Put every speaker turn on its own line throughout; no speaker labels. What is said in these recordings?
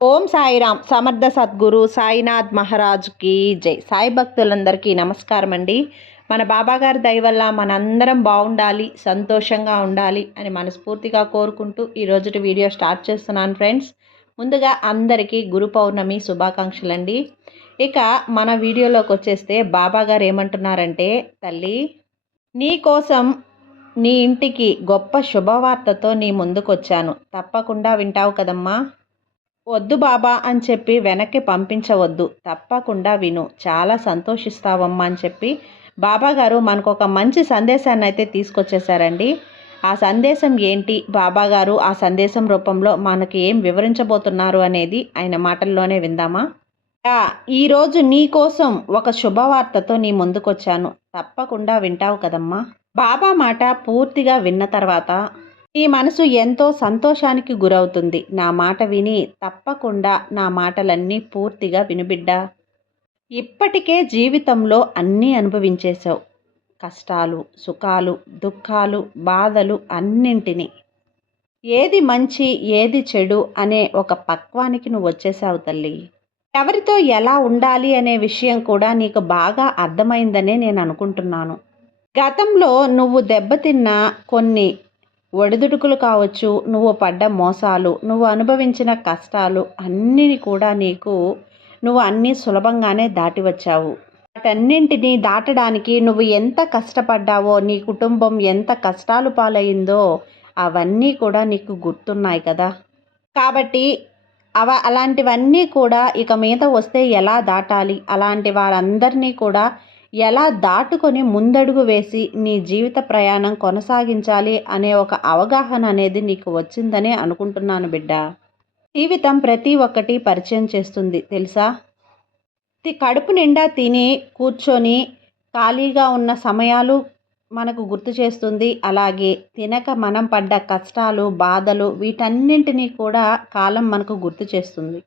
ఓం సాయిరామ్ సమర్థ సద్గురు సాయినాథ్ మహారాజ్కి జై. సాయి భక్తులందరికీ నమస్కారం అండి మన బాబాగారి దయ వల్ల మనందరం బాగుండాలి సంతోషంగా ఉండాలి అని మనస్ఫూర్తిగా కోరుకుంటూ ఈరోజు వీడియో స్టార్ట్ చేస్తున్నాను ఫ్రెండ్స్. ముందుగా అందరికీ గురు పౌర్ణమి శుభాకాంక్షలు అండి ఇక మన వీడియోలోకి వచ్చేస్తే బాబాగారు ఏమంటున్నారంటే తల్లి నీ కోసం నీ ఇంటికి గొప్ప శుభవార్తతో నీ ముందుకొచ్చాను. తప్పకుండా వింటావు కదమ్మా. వద్దు బాబా అని చెప్పి వెనక్కి పంపించవద్దు. తప్పకుండా విను. చాలా సంతోషిస్తావమ్మా అని చెప్పి బాబాగారు మనకు ఒక మంచి సందేశాన్ని అయితే తీసుకొచ్చేసారండి ఆ సందేశం ఏంటి? బాబాగారు ఆ సందేశం రూపంలో మనకి ఏం వివరించబోతున్నారు అనేది ఆయన మాటల్లోనే విందామా? ఈరోజు నీ కోసం ఒక శుభవార్తతో నీ ముందుకొచ్చాను. తప్పకుండా వింటావు కదమ్మా. బాబా మాట పూర్తిగా విన్న తర్వాత ఈ మనసు ఎంతో సంతోషానికి గురవుతుంది. నా మాట విని తప్పకుండా నా మాటలన్నీ పూర్తిగా వినుబిడ్డా? ఇప్పటికే జీవితంలో అన్నీ అనుభవించేశావు. కష్టాలు సుఖాలు దుఃఖాలు బాధలు అన్నింటినీ. ఏది మంచి ఏది చెడు అనే ఒక పక్వానికి నువ్వు వచ్చేసావు తల్లి. ఎవరితో ఎలా ఉండాలి అనే విషయం కూడా నీకు బాగా అర్థమైందనే నేను అనుకుంటున్నాను. గతంలో నువ్వు దెబ్బతిన్న కొన్ని ఒడిదుడుకులు కావచ్చు నువ్వు పడ్డ మోసాలు నువ్వు అనుభవించిన కష్టాలు అన్నీ కూడా నీకు నువ్వు అన్నీ సులభంగానే దాటి వచ్చావు. వాటన్నింటినీ దాటడానికి నువ్వు ఎంత కష్టపడ్డావో నీ కుటుంబం ఎంత కష్టాలు పాలైందో అవన్నీ కూడా నీకు గుర్తున్నాయి కదా. కాబట్టి అవ అలాంటివన్నీ కూడా ఇక మీద వస్తే ఎలా దాటాలి? అలాంటి వారందరినీ కూడా ఎలా దాటుకొని ముందడుగు వేసి నీ జీవిత ప్రయాణం కొనసాగించాలి అనే ఒక అవగాహన అనేది నీకు వచ్చిందనే అనుకుంటున్నాను బిడ్డ. జీవితం ప్రతి ఒక్కటి పరిచయం చేస్తుంది తెలుసా? కడుపు నిండా తిని కూర్చొని ఖాళీగా ఉన్న సమయాలు మనకు గుర్తు చేస్తుంది. అలాగే తినక మనం పడ్డ కష్టాలు బాధలు వీటన్నింటినీ కూడా కాలం మనకు గుర్తు చేస్తుంది.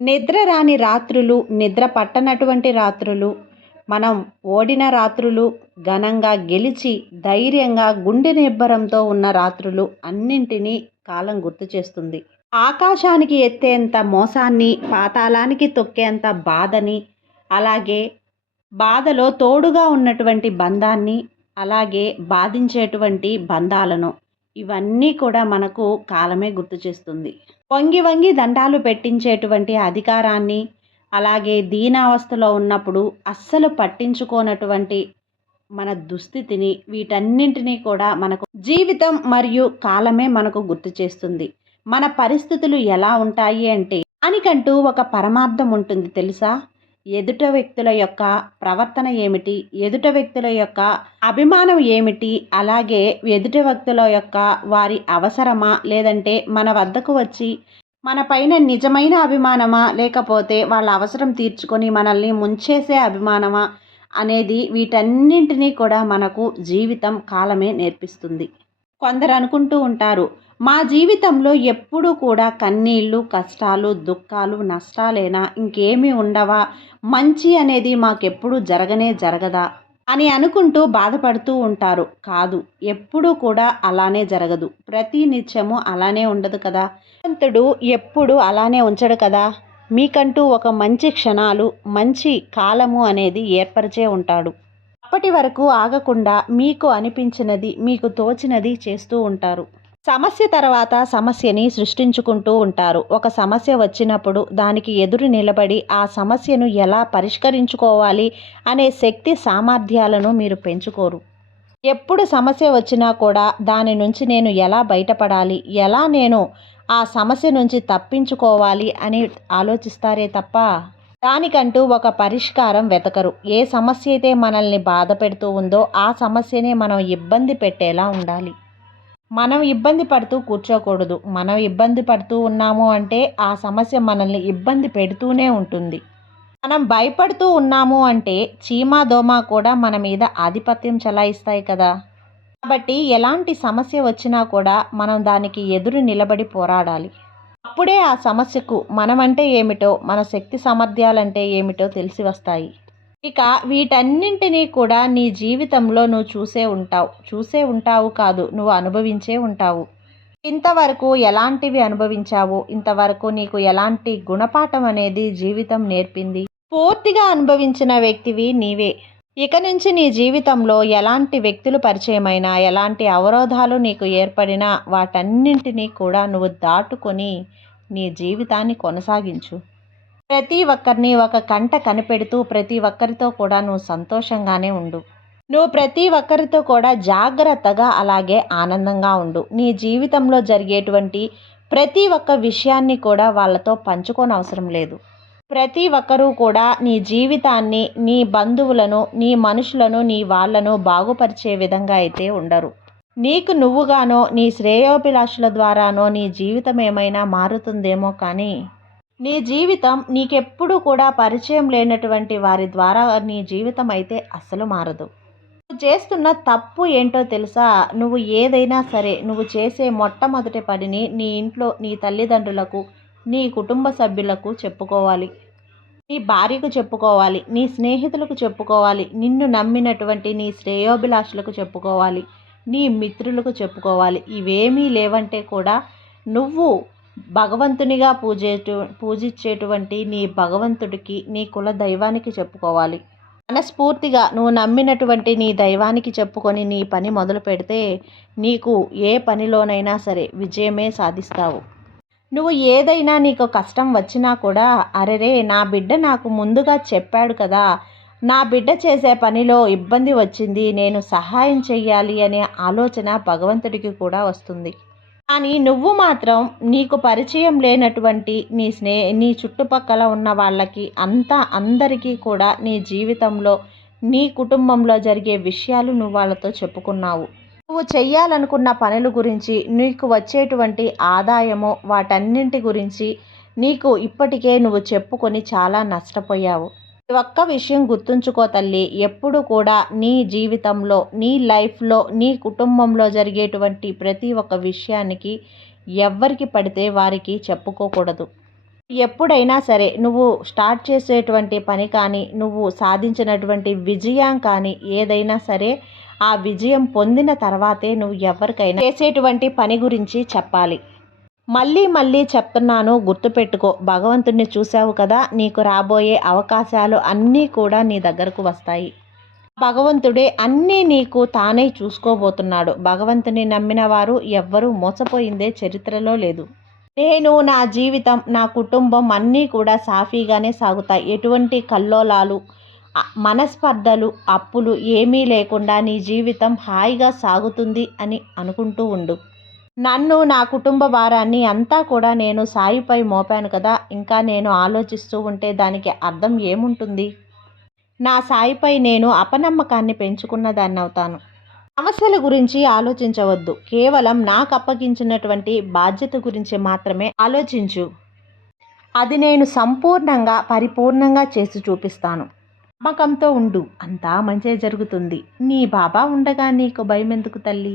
నిద్ర రాని రాత్రులు నిద్ర పట్టనటువంటి రాత్రులు మనం ఓడిన రాత్రులు ఘనంగా గెలిచి ధైర్యంగా గుండె నిబ్బరంతో ఉన్న రాత్రులు అన్నింటినీ కాలం గుర్తు చేస్తుంది. ఆకాశానికి ఎత్తేంత మోసాన్ని పాతాళానికి తొక్కేంత బాధని అలాగే బాధలో తోడుగా ఉన్నటువంటి బంధాన్ని అలాగే బాధించేటువంటి బంధాలను ఇవన్నీ కూడా మనకు కాలమే గుర్తు చేస్తుంది. వంగి వంగి దండాలు పెట్టించేటువంటి అధికారాన్ని అలాగే దీనావస్థలో ఉన్నప్పుడు అస్సలు పట్టించుకోనటువంటి మన దుస్థితిని వీటన్నింటినీ కూడా మనకు జీవితం మరియు కాలమే మనకు గుర్తు చేస్తుంది. మన పరిస్థితులు ఎలా ఉంటాయి అంటే అనికంటూ ఒక పరమార్థం ఉంటుంది తెలుసా? ఎదుట వ్యక్తుల యొక్క ప్రవర్తన ఏమిటి? ఎదుట వ్యక్తుల యొక్క అభిమానం ఏమిటి? అలాగే ఎదుట వ్యక్తుల యొక్క వారి అవసరమా? లేదంటే మన వద్దకు వచ్చి మన పైన నిజమైన అభిమానమా? లేకపోతే వాళ్ళ అవసరం తీర్చుకొని మనల్ని ముంచేసే అభిమానమా? అనేది వీటన్నింటినీ కూడా మనకు జీవితం కాలమే నేర్పిస్తుంది. కొందరు అనుకుంటూ ఉంటారు మా జీవితంలో ఎప్పుడూ కూడా కన్నీళ్ళు కష్టాలు దుఃఖాలు నష్టాలేనా? ఇంకేమీ ఉండవా? మంచి అనేది మాకెప్పుడు జరగనే జరగదా? అని అనుకుంటూ బాధపడుతూ ఉంటారు. కాదు ఎప్పుడూ కూడా అలానే జరగదు. ప్రతి నిత్యము అలానే ఉండదు కదా. భగవంతుడు ఎప్పుడు అలానే ఉంచడు కదా. మీకంటూ ఒక మంచి క్షణాలు మంచి కాలము అనేది ఏర్పరిచే ఉంటాడు. అప్పటి వరకు ఆగకుండా మీకు అనిపించినది మీకు తోచినది చేస్తూ ఉంటారు. సమస్య తర్వాత సమస్యని సృష్టించుకుంటూ ఉంటారు. ఒక సమస్య వచ్చినప్పుడు దానికి ఎదురు నిలబడి ఆ సమస్యను ఎలా పరిష్కరించుకోవాలి అనే శక్తి సామర్థ్యాలను మీరు పెంచుకోరు. ఎప్పుడు సమస్య వచ్చినా కూడా దాని నుంచి నేను ఎలా బయటపడాలి ఎలా నేను ఆ సమస్య నుంచి తప్పించుకోవాలి అని ఆలోచిస్తారే తప్ప దానికంటూ ఒక పరిష్కారం వెతకరు. ఏ సమస్య అయితే మనల్ని బాధ పెడుతూ ఉందో ఆ సమస్యనే మనం ఇబ్బంది పెట్టేలా ఉండాలి. మనం ఇబ్బంది పడుతూ కూర్చోకూడదు. మనం ఇబ్బంది పడుతూ ఉన్నాము అంటే ఆ సమస్య మనల్ని ఇబ్బంది పెడుతూనే ఉంటుంది. మనం భయపడుతూ ఉన్నాము అంటే చీమా దోమ కూడా మన మీద ఆధిపత్యం చలాయిస్తాయి కదా. కాబట్టి ఎలాంటి సమస్య వచ్చినా కూడా మనం దానికి ఎదురు నిలబడి పోరాడాలి. అప్పుడే ఆ సమస్యకు మనమంటే ఏమిటో మన శక్తి సామర్థ్యాలంటే ఏమిటో తెలిసి వస్తాయి. ఇక వీటన్నింటినీ కూడా నీ జీవితంలో నువ్వు చూసే ఉంటావు. చూసే ఉంటావు కాదు నువ్వు అనుభవించే ఉంటావు. ఇంతవరకు ఎలాంటివి అనుభవించావు? ఇంతవరకు నీకు ఎలాంటి గుణపాఠం అనేది జీవితం నేర్పింది? పూర్తిగా అనుభవించిన వ్యక్తివి నీవే. ఇక నుంచి నీ జీవితంలో ఎలాంటి వ్యక్తులు పరిచయమైనా ఎలాంటి అవరోధాలు నీకు ఏర్పడినా వాటన్నింటినీ కూడా నువ్వు దాటుకొని నీ జీవితాన్ని కొనసాగించు. ప్రతి ఒక్కరిని ఒక కంట కనిపెడుతూ ప్రతి ఒక్కరితో కూడా నువ్వు సంతోషంగానే ఉండు. నువ్వు ప్రతి ఒక్కరితో కూడా జాగ్రత్తగా అలాగే ఆనందంగా ఉండు. నీ జీవితంలో జరిగేటువంటి ప్రతి ఒక్క విషయాన్ని కూడా వాళ్ళతో పంచుకోని అవసరం లేదు. ప్రతి ఒక్కరూ కూడా నీ జీవితాన్ని నీ బంధువులను నీ మనుషులను నీ వాళ్ళను బాగుపరిచే విధంగా అయితే ఉండరు. నీకు నువ్వుగానో నీ శ్రేయోభిలాషుల ద్వారానో నీ జీవితం ఏమైనా మారుతుందేమో కానీ నీ జీవితం నీకెప్పుడు కూడా పరిచయం లేనటువంటి వారి ద్వారా నీ జీవితం అయితే అస్సలు మారదు. నువ్వు చేస్తున్న తప్పు ఏంటో తెలుసా? నువ్వు ఏదైనా సరే నువ్వు చేసే మొట్టమొదటి పనిని నీ ఇంట్లో నీ తల్లిదండ్రులకు నీ కుటుంబ సభ్యులకు చెప్పుకోవాలి. నీ భార్యకు చెప్పుకోవాలి నీ స్నేహితులకు చెప్పుకోవాలి నిన్ను నమ్మినటువంటి నీ శ్రేయోభిలాషులకు చెప్పుకోవాలి నీ మిత్రులకు చెప్పుకోవాలి. ఇవేమీ లేవంటే కూడా నువ్వు భగవంతునిగా పూజేటు పూజించేటువంటి నీ భగవంతుడికి నీ కుల దైవానికి చెప్పుకోవాలి. మనస్ఫూర్తిగా నువ్వు నమ్మినటువంటి నీ దైవానికి చెప్పుకొని నీ పని మొదలు పెడితే నీకు ఏ పనిలోనైనా సరే విజయమే సాధిస్తావు. నువ్వు ఏదైనా నీకు కష్టం వచ్చినా కూడా అరెరే నా బిడ్డ నాకు ముందుగా చెప్పాడు కదా నా బిడ్డ చేసే పనిలో ఇబ్బంది వచ్చింది నేను సహాయం చెయ్యాలి అనే ఆలోచన భగవంతుడికి కూడా వస్తుంది. కానీ నువ్వు మాత్రం నీకు పరిచయం లేనటువంటి నీ స్నే నీ చుట్టుపక్కల ఉన్న వాళ్ళకి అంతా అందరికీ కూడా నీ జీవితంలో నీ కుటుంబంలో జరిగే విషయాలు నువ్వు వాళ్ళతో చెప్పుకున్నావు. నువ్వు చెయ్యాలనుకున్న పనుల గురించి నీకు వచ్చేటువంటి ఆదాయము వాటన్నింటి గురించి నీకు ఇప్పటికే నువ్వు చెప్పుకొని చాలా నష్టపోయావు. ఒక్క విషయం గుర్తుంచుకో తల్లి. ఎప్పుడు కూడా నీ జీవితంలో నీ లైఫ్లో నీ కుటుంబంలో జరిగేటువంటి ప్రతి ఒక్క విషయానికి ఎవ్వరికి పడితే వారికి చెప్పుకోకూడదు. ఎప్పుడైనా సరే నువ్వు స్టార్ట్ చేసేటువంటి పని కానీ నువ్వు సాధించినటువంటి విజయం కానీ ఏదైనా సరే ఆ విజయం పొందిన తర్వాతే నువ్వు ఎవరికైనా చేసేటువంటి పని గురించి చెప్పాలి. మళ్ళీ మళ్ళీ చెప్తున్నాను గుర్తుపెట్టుకో. భగవంతుడిని చూశావు కదా నీకు రాబోయే అవకాశాలు అన్నీ కూడా నీ దగ్గరకు వస్తాయి. భగవంతుడే అన్నీ నీకు తానే చూసుకోబోతున్నాడు. భగవంతుని నమ్మిన వారు ఎవ్వరూ మోసపోయిందే చరిత్రలో లేదు. నేను నా జీవితం నా కుటుంబం అన్నీ కూడా సాఫీగానే సాగుతాయి. ఎటువంటి కల్లోలాలు మనస్పర్ధలు అప్పులు ఏమీ లేకుండా నీ జీవితం హాయిగా సాగుతుంది అని అనుకుంటూ ఉండు. నన్ను నా కుటుంబ భారాన్ని అంతా కూడా నేను సాయిపై మోపాను కదా. ఇంకా నేను ఆలోచిస్తూ ఉంటే దానికి అర్థం ఏముంటుంది? నా సాయిపై నేను అపనమ్మకాన్ని పెంచుకున్న దాన్ని అవుతాను. సమస్యల గురించి ఆలోచించవద్దు. కేవలం నాకు అప్పగించినటువంటి బాధ్యత గురించి మాత్రమే ఆలోచించు. అది నేను సంపూర్ణంగా పరిపూర్ణంగా చేసి చూపిస్తాను. నమ్మకంతో ఉండు. అంతా మంచి జరుగుతుంది. నీ బాబా ఉండగా నీకు భయం ఎందుకు తల్లి?